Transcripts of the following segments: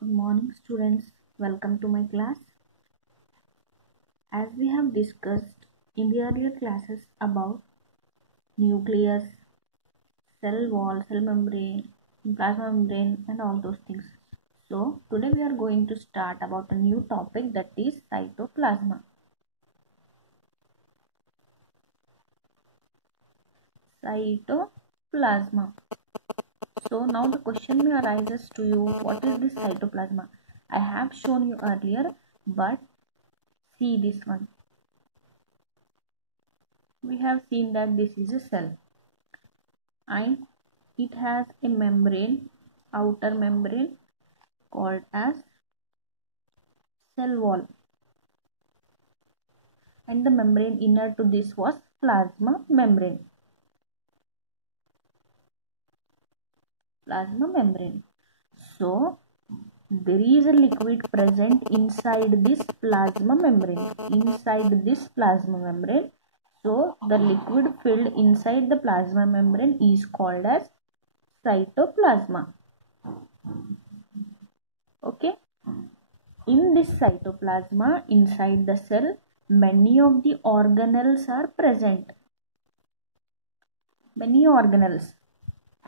Good morning, students. Welcome to my class. As we have discussed in the earlier classes about nucleus, cell wall, cell membrane, plasma membrane, and all those things. So, today we are going to start about a new topic, that is cytoplasma. Cytoplasma. So, now the question may arises to you, what is this cytoplasma? I have shown you earlier, but see this one. We have seen that this is a cell and it has a membrane, outer membrane called as cell wall, and the membrane inner to this was plasma membrane. So there is a liquid present inside this plasma membrane. So the liquid filled inside the plasma membrane is called as cytoplasma. Okay. In this cytoplasma, inside the cell, many of the organelles are present. Many organelles.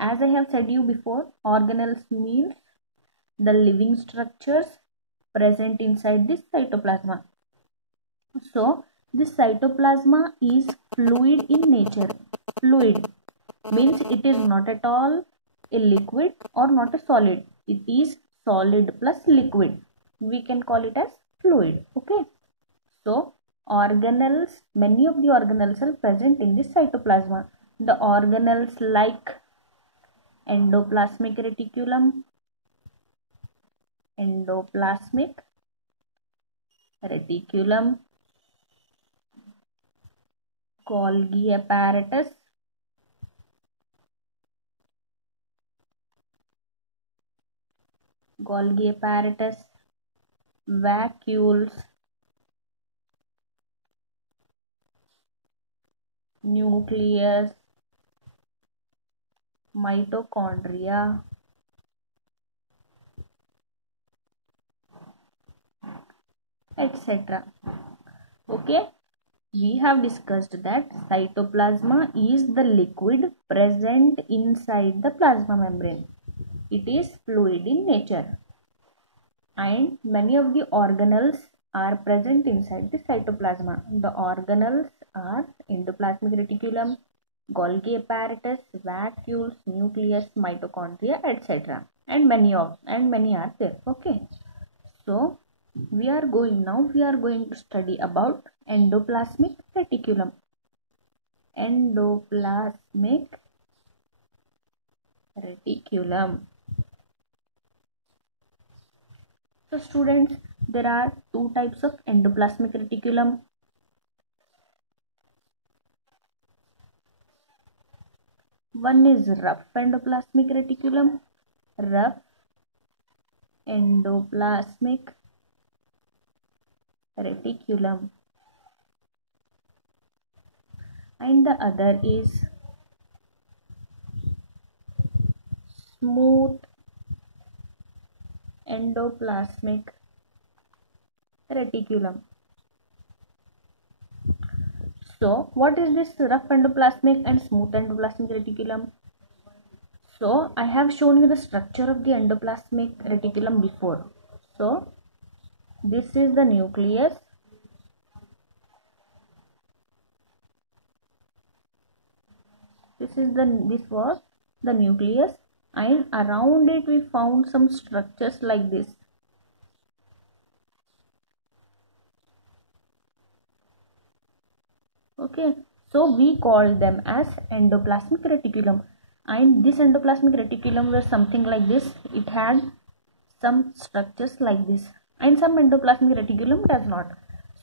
As I have said you before, organelles means the living structures present inside this cytoplasma. So, this cytoplasma is fluid in nature. Fluid means it is not at all a liquid or not a solid. It is solid plus liquid. We can call it as fluid. Okay. So, organelles, many of the organelles are present in this cytoplasma. The organelles like endoplasmic reticulum, Golgi apparatus, vacuoles, nucleus, mitochondria, etc. Okay, we have discussed that cytoplasma is the liquid present inside the plasma membrane. It is fluid in nature and many of the organelles are present inside the cytoplasma. The organelles are endoplasmic reticulum, Golgi apparatus, vacuoles, nucleus, mitochondria, etc. And many are there. Okay. So we are going to study about endoplasmic reticulum. So students, there are two types of endoplasmic reticulum. One is rough endoplasmic reticulum, and the other is smooth endoplasmic reticulum. So what is this rough endoplasmic and smooth endoplasmic reticulum? So I have shown you the structure of the endoplasmic reticulum before. So this is the nucleus. This was the nucleus, and around it we found some structures like this. Okay, so we call them as endoplasmic reticulum, and this endoplasmic reticulum was something like this. It had some structures like this, and some endoplasmic reticulum does not.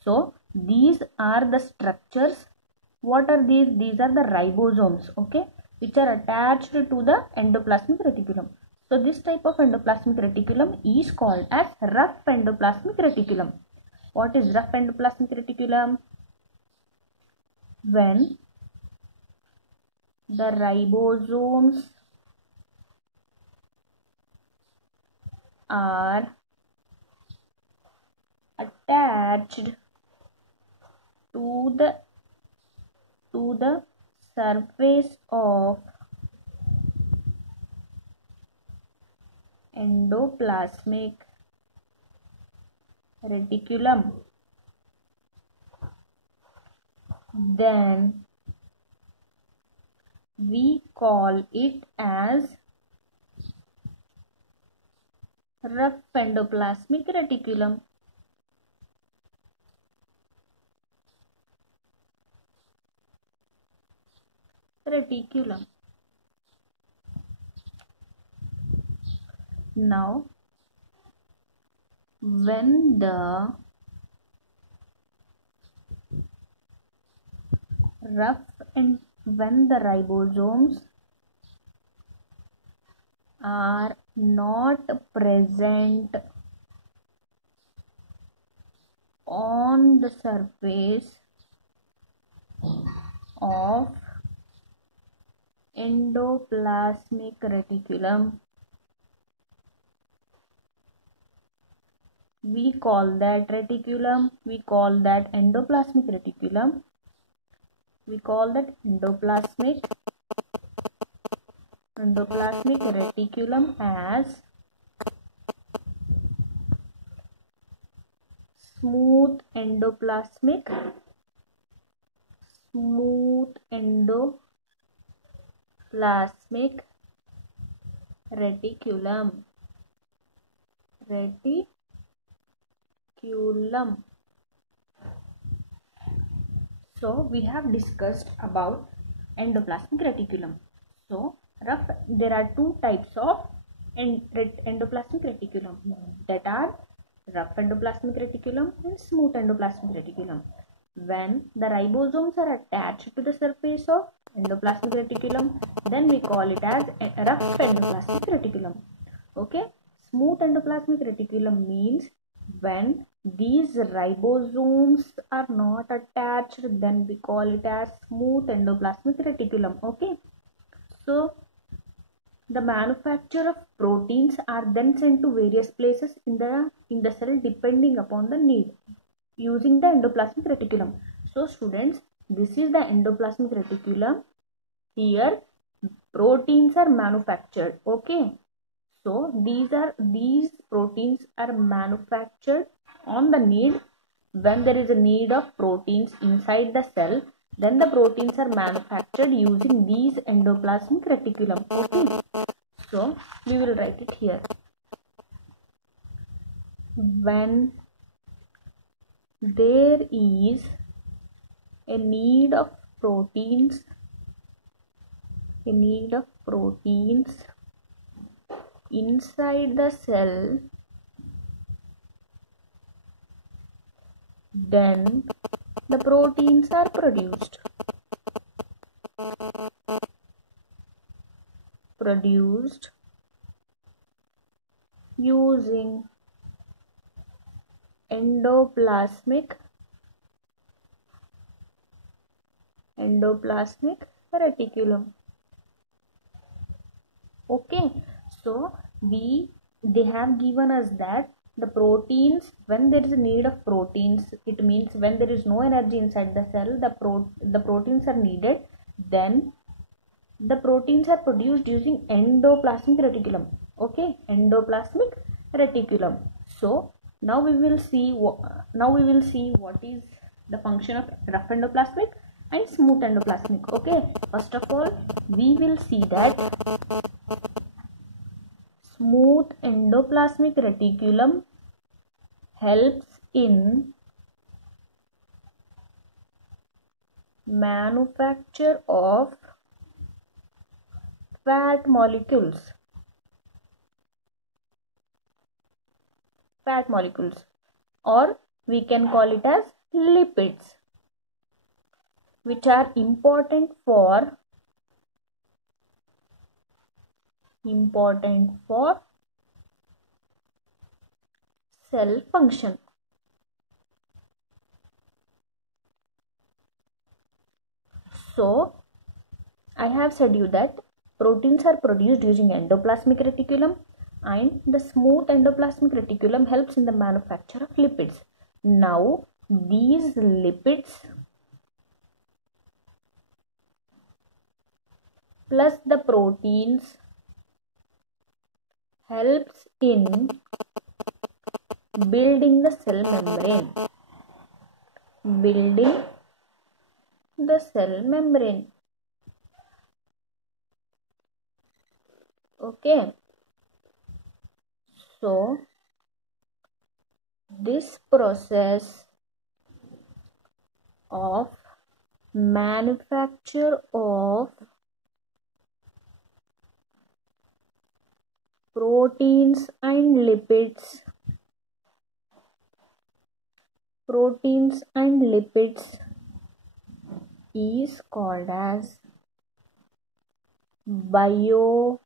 So these are the structures. What are these? These are the ribosomes, okay, which are attached to the endoplasmic reticulum. So this type of endoplasmic reticulum is called as rough endoplasmic reticulum. What is rough endoplasmic reticulum? When the ribosomes are attached to the surface of endoplasmic reticulum, then we call it as rough endoplasmic reticulum. Now, when the ribosomes are not present on the surface of endoplasmic reticulum, we call that endoplasmic reticulum. We call that endoplasmic reticulum as smooth endoplasmic reticulum. So we have discussed about endoplasmic reticulum. So there are two types of endoplasmic reticulum, that are rough endoplasmic reticulum and smooth endoplasmic reticulum. When the ribosomes are attached to the surface of endoplasmic reticulum, then we call it as a rough endoplasmic reticulum. Okay, smooth endoplasmic reticulum means when these ribosomes are not attached, then we call it as smooth endoplasmic reticulum. Okay, so the manufacture of proteins are then sent to various places in the cell depending upon the need, using the endoplasmic reticulum. So students, this is the endoplasmic reticulum. Here proteins are manufactured. Okay, so these proteins are manufactured on the need. When there is a need of proteins inside the cell, then the proteins are manufactured using these endoplasmic reticulum. Okay, so we will write it here. When there is a need of proteins inside the cell, then the proteins are produced using endoplasmic reticulum. Okay, so they have given us that the proteins, when there is a need of proteins, it means when there is no energy inside the cell, the proteins are needed, then the proteins are produced using endoplasmic reticulum. Okay, endoplasmic reticulum. So now we will see what is the function of rough endoplasmic and smooth endoplasmic. Okay, first of all we will see that smooth endoplasmic reticulum helps in manufacture of fat molecules, or we can call it as lipids, which are important for cell function. So I have said you that proteins are produced using endoplasmic reticulum. and the smooth endoplasmic reticulum helps in the manufacture of lipids. Now these lipids plus the proteins helps in building the cell membrane. Building the cell membrane. Okay. So this process of manufacture of proteins and lipids is called as biogenesis.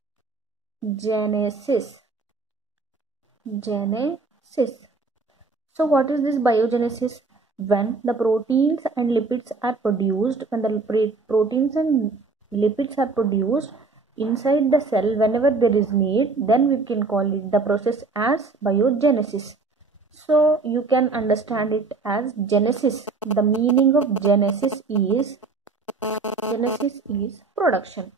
So what is this biogenesis? When the proteins and lipids are produced, proteins and lipids are produced inside the cell whenever there is need, then we can call it the process as biogenesis. So you can understand it as genesis. The meaning of genesis is production.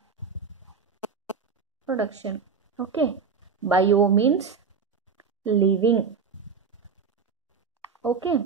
Okay. Bio means living. Okay.